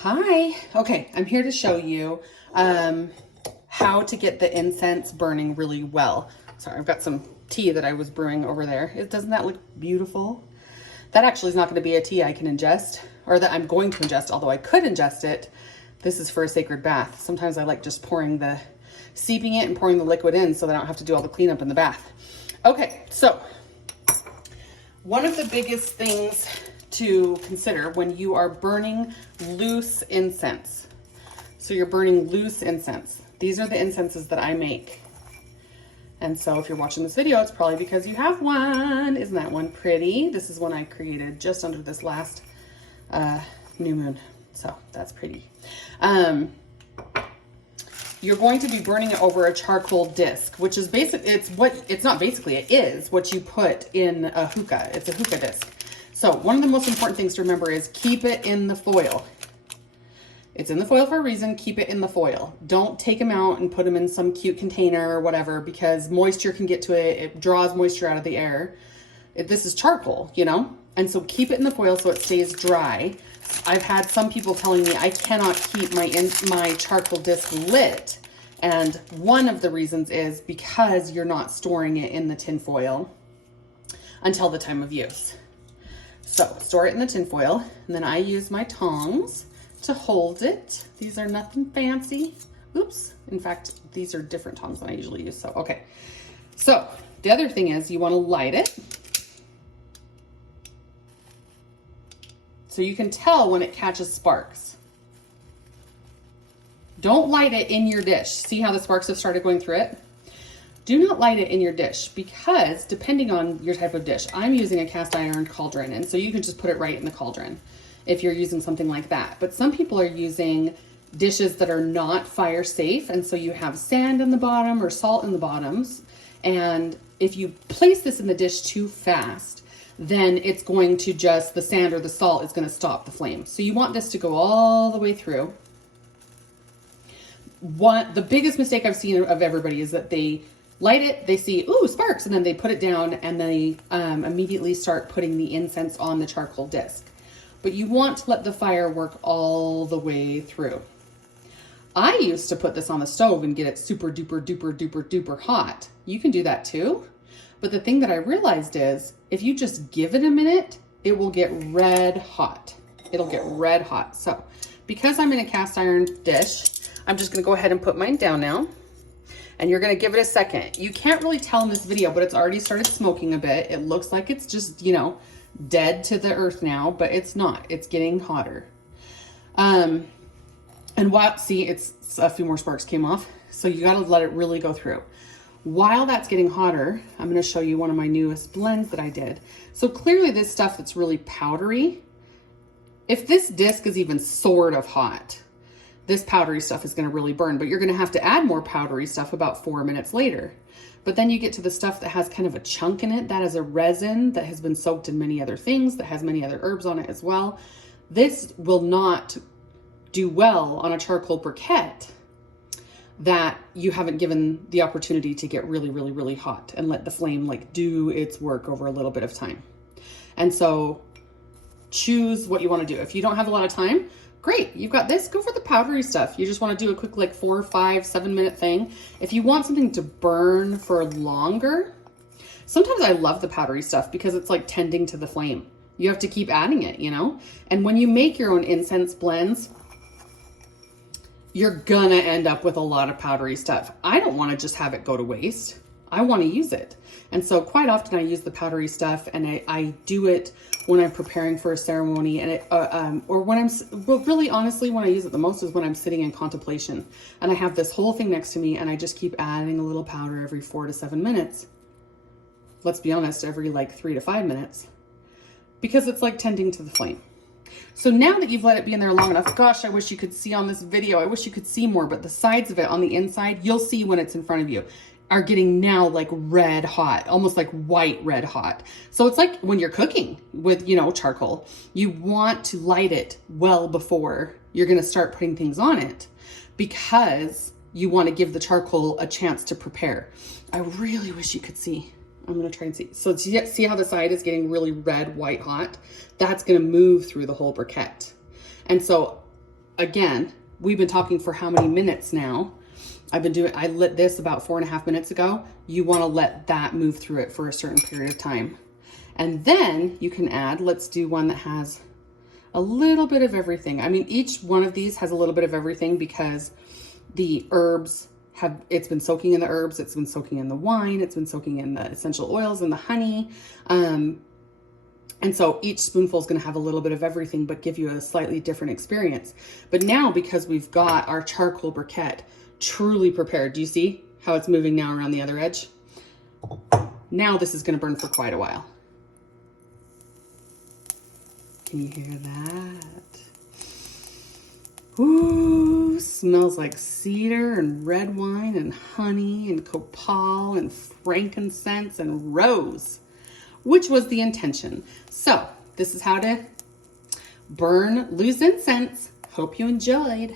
Hi. Okay, I'm here to show you how to get the incense burning really well. Sorry, I've got some tea that I was brewing over there. Doesn't that look beautiful? That actually is not going to be a tea I can ingest, or that I'm going to ingest, although I could ingest it. This is for a sacred bath. Sometimes I like just seeping it and pouring the liquid in so that I don't have to do all the cleanup in the bath. Okay, so one of the biggest things to consider when you are burning loose incense. So you're burning loose incense. These are the incenses that I make. And so if you're watching this video, it's probably because you have one. Isn't that one pretty? This is one I created just under this last new moon. So that's pretty. You're going to be burning it over a charcoal disc, which is it is what you put in a hookah. It's a hookah disc. So one of the most important things to remember is keep it in the foil. It's in the foil for a reason. Keep it in the foil. Don't take them out and put them in some cute container or whatever, because moisture can get to it. It draws moisture out of the air. This is charcoal, you know? And so keep it in the foil so it stays dry. I've had some people telling me I cannot keep my charcoal disc lit. And one of the reasons is because you're not storing it in the tin foil until the time of use. So store it in the tin foil, and then I use my tongs to hold it. These are nothing fancy. Oops. In fact, these are different tongs than I usually use. So, okay. So the other thing is you want to light it. So you can tell when it catches sparks. Don't light it in your dish. See how the sparks have started going through it? Do not light it in your dish, because depending on your type of dish, I'm using a cast iron cauldron, and so you can just put it right in the cauldron if you're using something like that. But some people are using dishes that are not fire safe, and so you have sand in the bottom or salt in the bottoms, and if you place this in the dish too fast, then it's going to the sand or the salt is going to stop the flame. So you want this to go all the way through. The biggest mistake I've seen of everybody is that they light it, they see, ooh, sparks, and then they put it down and they immediately start putting the incense on the charcoal disc. But you want to let the fire work all the way through. I used to put this on the stove and get it super duper duper duper duper hot. You can do that too. But the thing that I realized is if you just give it a minute, it will get red hot. It'll get red hot. So because I'm in a cast iron dish, I'm just going to go ahead and put mine down now. And you're going to give it a second. You can't really tell in this video, but it's already started smoking a bit. It looks like it's just, dead to the earth now, but it's not. It's getting hotter. And it's a few more sparks came off. So you got to let it really go through. While that's getting hotter, I'm going to show you one of my newest blends that I did. So clearly this stuff that's really powdery, if this disc is even sort of hot, this powdery stuff is going to really burn, but you're going to have to add more powdery stuff about 4 minutes later. But then you get to the stuff that has kind of a chunk in it. That is a resin that has been soaked in many other things, that has many other herbs on it as well. This will not do well on a charcoal briquette that you haven't given the opportunity to get really, really, really hot and let the flame do its work over a little bit of time. And so choose what you want to do. If you don't have a lot of time, great, you've got this, go for the powdery stuff. You just want to do a quick 4, 5, 7 minute thing. If you want something to burn for longer, sometimes I love the powdery stuff because it's like tending to the flame. You have to keep adding it, And when you make your own incense blends, you're gonna end up with a lot of powdery stuff. I don't want to just have it go to waste. I want to use it. And so quite often I use the powdery stuff, and I do it when I'm preparing for a ceremony, and really honestly, when I use it the most is when I'm sitting in contemplation and I have this whole thing next to me and I just keep adding a little powder every 4 to 7 minutes. Let's be honest, every 3 to 5 minutes, because it's like tending to the flame. So now that you've let it be in there long enough, gosh, I wish you could see on this video, I wish you could see more, but the sides of it on the inside, you'll see when it's in front of you, are getting now red hot, almost like white red hot. So it's like when you're cooking with, charcoal, you want to light it well before you're going to start putting things on it, because you want to give the charcoal a chance to prepare. I really wish you could see. I'm going to try and see. So see how the side is getting really red, white hot? That's going to move through the whole briquette. And so again, we've been talking for how many minutes now? I lit this about 4.5 minutes ago. You want to let that move through it for a certain period of time. And then you can add, let's do one that has a little bit of everything. I mean, each one of these has a little bit of everything because the herbs it's been soaking in the herbs, it's been soaking in the wine, it's been soaking in the essential oils and the honey. And so each spoonful is going to have a little bit of everything, but give you a slightly different experience. But now, because we've got our charcoal briquette truly prepared, do you see how it's moving now around the other edge? Now this is going to burn for quite a while. Can you hear that? Ooh, smells like cedar and red wine and honey and copal and frankincense and rose, which was the intention. So this is how to burn loose incense. Hope you enjoyed.